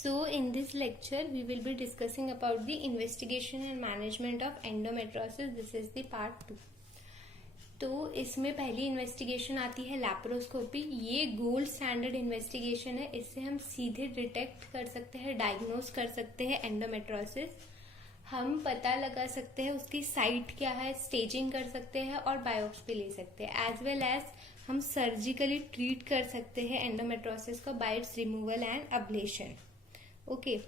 So in this lecture we will be discussing about the investigation and management of endometriosis. This is the part 2. तो इसमें पहली investigation आती है laparoscopy. ये gold standard investigation है. इससे हम सीधे डिटेक्ट कर सकते हैं, डायग्नोज कर सकते हैं एंडोमेट्रोसिस. हम पता लगा सकते हैं उसकी साइट क्या है, स्टेजिंग कर सकते हैं और बायोप्सी ले सकते हैं. एज वेल एज हम सर्जिकली ट्रीट कर सकते हैं एंडोमेट्रोसिस को bye it's removal and oblation. Okay.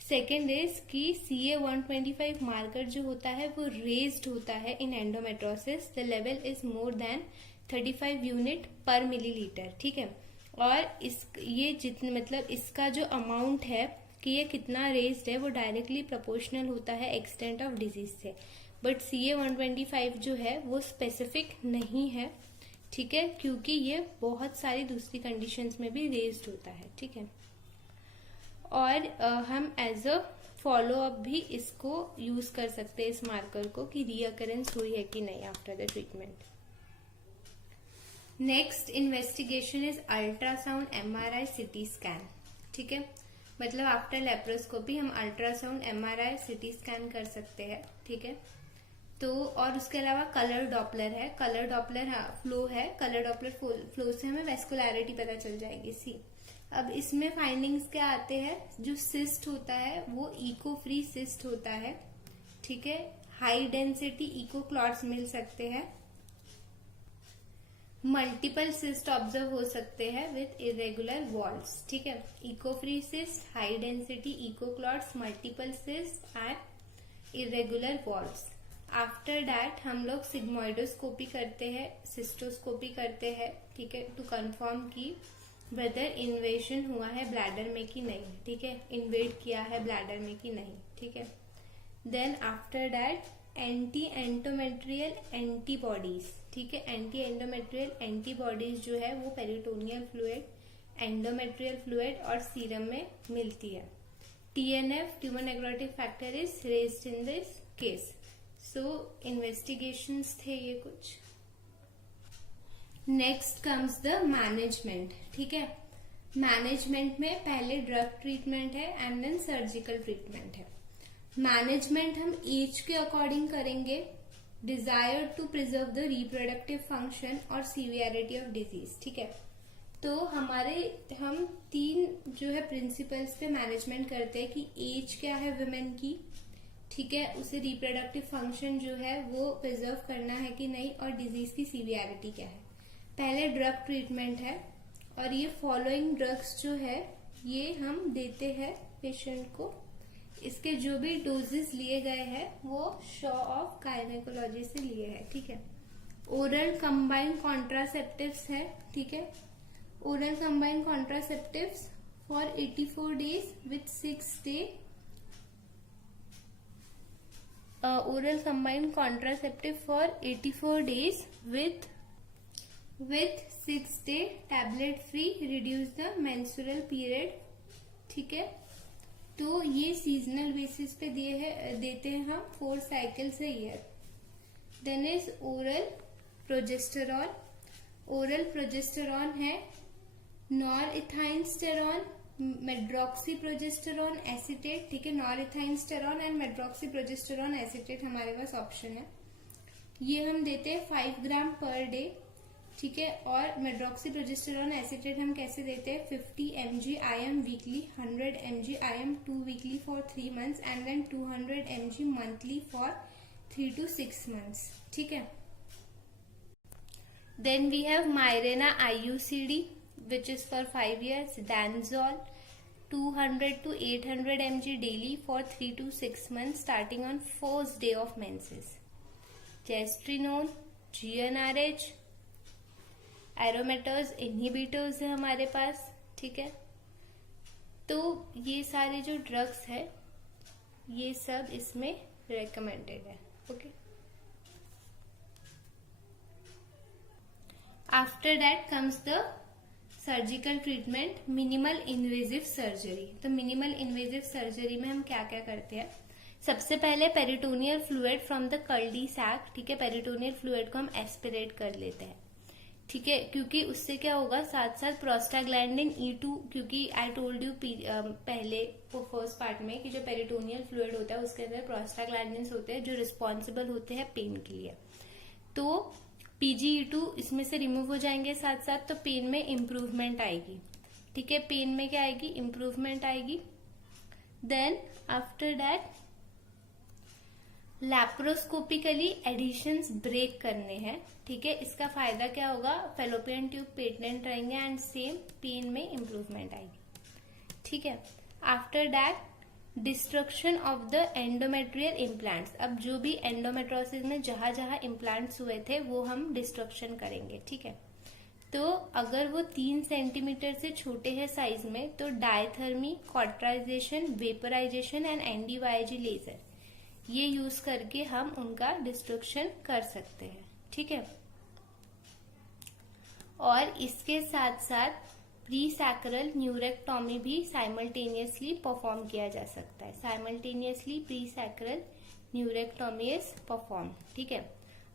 Second is कि CA-125 मार्कर जो होता है वो रेज्ड होता है in endometriosis. The level is more than 35 unit per millilitre. ठीक है. और ये जितने मतलब इसका जो अमाउंट है कि ये कितना रेज्ड है वो डायरेक्टली प्रोपोर्शनल होता है एक्सटेंट ऑफ डिजीज से. बट CA-125 जो है वो स्पेसिफिक नहीं है. ठीक है. क्योंकि ये बहुत सारी दूसरी कंडीशंस में भी रेज्ड होता है. ठीक है. और हम एज अ फॉलो अप भी इसको यूज कर सकते हैं इस मार्कर को कि रीअकरेंस हुई है कि नहीं after the treatment. Next investigation is ultrasound, MRI, CT scan. ठीक है. मतलब आफ्टर लेप्रोस्कोपी हम अल्ट्रासाउंड, MRI, CT स्कैन कर सकते हैं. ठीक है. तो और उसके अलावा कलर डॉपलर है. कलर डॉपलर फ्लो है. कलर डॉपलर फ्लो से हमें वेस्कुलैरिटी पता चल जाएगी. सी अब इसमें फाइंडिंग्स क्या आते हैं. जो सिस्ट होता है वो इको फ्री सिस्ट होता है. ठीक है. हाई डेंसिटी इको क्लॉट्स मिल सकते हैं. मल्टीपल सिस्ट ऑब्जर्व हो सकते हैं विथ इरेगुलर वॉल्स. ठीक है. Echo free cyst, high density echo clots, multiple cyst and irregular walls. After that हम लोग सिग्मोइडोस्कोपी करते हैं, सिस्टोस्कोपी करते हैं. ठीक है. टू कंफर्म की वेदर इन्वेजन हुआ है ब्लैडर में कि नहीं. ठीक है. इन्वेड किया है ब्लैडर में कि नहीं. ठीक है. Then after that anti endometrial antibodies. ठीक है. एंटी एंडोमेट्रियल एंटीबॉडीज जो है वो पेरिटोनियल फ्लूइड, एंडोमेट्रियल फ्लूइड और सीरम में मिलती है. TNF, tumour necrotic factor, is raised in this case. So investigations थे ये कुछ. Next comes the management. ठीक है. मैनेजमेंट में पहले ड्रग ट्रीटमेंट है एंड देन सर्जिकल ट्रीटमेंट है. मैनेजमेंट हम एज के अकॉर्डिंग करेंगे. Desire to preserve the reproductive function और सीवियरिटी ऑफ डिजीज. ठीक है. तो हम 3 जो है प्रिंसिपल्स पे मैनेजमेंट करते हैं कि एज क्या है वुमेन की. ठीक है. उसे रिप्रोडक्टिव फंक्शन जो है वो प्रिजर्व करना है कि नहीं और डिजीज की सीवियरिटी क्या है. पहले ड्रग ट्रीटमेंट है और ये फॉलोइंग ड्रग्स जो है ये हम देते हैं पेशेंट को. इसके जो भी डोजेस लिए गए हैं वो शॉ ऑफ गायनेकोलॉजी से लिए हैं. ठीक है. ओरल कंबाइंड कॉन्ट्रासेप्टिव्स है. ठीक है. Oral combined contraceptives for 84 days with 6 day. Oral combined contraceptive for 84 days with 6 day tablet free reduce the menstrual period. ठीक है. तो ये सीजनल बेसिस पे देते हैं हम 4 cycles a year. Then is oral progesterone. Oral progesterone है norethisterone, मेड्रॉक्सीप्रोजेस्टेरॉन acetate. ठीक है. नॉरइथाइनस्टेरॉन एंड मेड्रॉक्सीप्रोजेस्टेरॉन एसीटेट हमारे पास ऑप्शन है. ये हम देते हैं 5 ग्राम पर डे. ठीक है. और मेड्रॉक्सीप्रोजेस्टेरॉन एसीटेट हम कैसे देते हैं 50 mg IM weekly, 100 mg IM 2 weekly for 3 months and then 200 mg monthly for 3 to 6 months. ठीक है. Then we have Mirena IUCD which is for 5 years. Danzol 200 to 800 mg daily for 3 to 6 months starting on first day of menses. Gestrinone, GnRH, aromatase inhibitors है हमारे पास. ठीक है. तो ये सारे जो ड्रग्स है ये सब इसमें रेकमेंडेड है. Okay. After that comes the surgical treatment, minimal invasive surgery. तो मिनिमल इन्वेजिव सर्जरी में हम क्या क्या करते हैं. सबसे पहले peritoneal fluid from the curly sac. ठीक है. पेरिटोनियल फ्लूइड को हम एस्पिरेट कर लेते हैं. ठीक है, क्योंकि उससे क्या होगा, साथ साथ प्रोस्टाग्लैंडिन E2, क्योंकि आई टोल्ड यू पहले फर्स्ट पार्ट में कि जो पेरिटोनियल फ्लूइड होता है उसके अंदर प्रोस्टाग्लैंडिन्स होते हैं जो रिस्पॉन्सिबल होते हैं पेन के लिए। तो PGE2 इसमें से रिमूव हो जाएंगे साथ साथ, तो पेन में इम्प्रूवमेंट आएगी। ठीक है, पेन में क्या आएगी, इम्प्रूवमेंट आएगी। Then after that laparoscopically adhesions break करने हैं। ठीक है, इसका फायदा क्या होगा, फेलोपियन ट्यूब पेटेंट रहेंगे एंड सेम पेन में इम्प्रूवमेंट आएगी। ठीक है, after that destruction of the endometrial implants. अब जो भी एंडोमेट्रोसिस में जहां जहां इम्प्लांट्स हुए थे वो हम डिस्ट्रक्शन करेंगे। ठीक है, तो अगर वो 3 सेंटीमीटर से छोटे हैं साइज में तो डायथर्मी, कॉट्राइजेशन, वेपराइजेशन एंड एनडीवाईजी लेजर ये यूज करके हम उनका डिस्ट्रक्शन कर सकते हैं। ठीक है, और इसके साथ साथ प्री सैक्रल न्यूरेक्टोमी भी साइमल्टेनियसली परफॉर्म किया जा सकता है। Simultaneously pre sacral neurectomy is perform. ठीक है,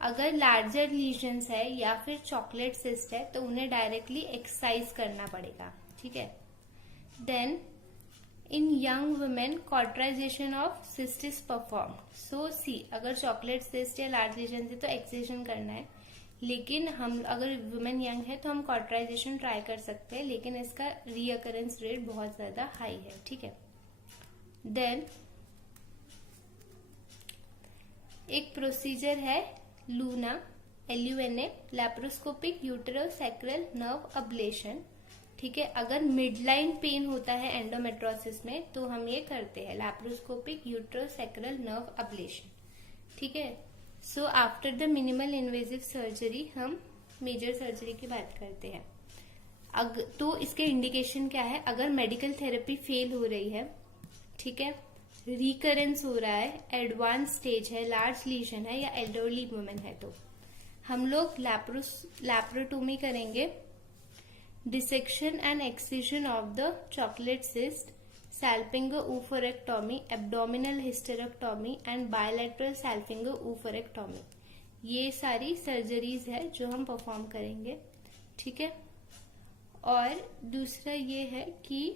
अगर लार्जर लीजन्स है या फिर चॉकलेट सिस्ट है तो उन्हें डायरेक्टली एक्सरसाइज करना पड़ेगा। ठीक है, then in young women cauterization of cyst is perform. So see, अगर चॉकलेट सिस्ट या लार्ज लीजन है तो एक्सेशन करना है, लेकिन हम अगर वुमेन यंग है तो हम कॉट्राइजेशन ट्राई कर सकते हैं, लेकिन इसका रीअकरेंस रेट बहुत ज्यादा हाई है। ठीक है, देन एक प्रोसीजर है LUNA, LUNA, laparoscopic uterosacral nerve ablation. ठीक है, अगर मिडलाइन पेन होता है एंडोमेट्रोसिस में तो हम ये करते हैं लैप्रोस्कोपिक यूटेरोसैक्रल नर्व अब्लेशन। ठीक है, so after the minimal invasive surgery हम मेजर सर्जरी की बात करते हैं। तो इसके इंडिकेशन क्या है, अगर मेडिकल थेरेपी फेल हो रही है, ठीक है, रिकरेंस हो रहा है, एडवांस स्टेज है, लार्ज लीजन है या एल्डरली वुमेन है तो हम लोग लैप्रोटोमी करेंगे, dissection and excision of the chocolate cyst, salpingo oophorectomy, abdominal hysterectomy and bilateral salpingo oophorectomy. ये सारी सर्जरीज है जो हम परफॉर्म करेंगे। ठीक है, और दूसरा ये है कि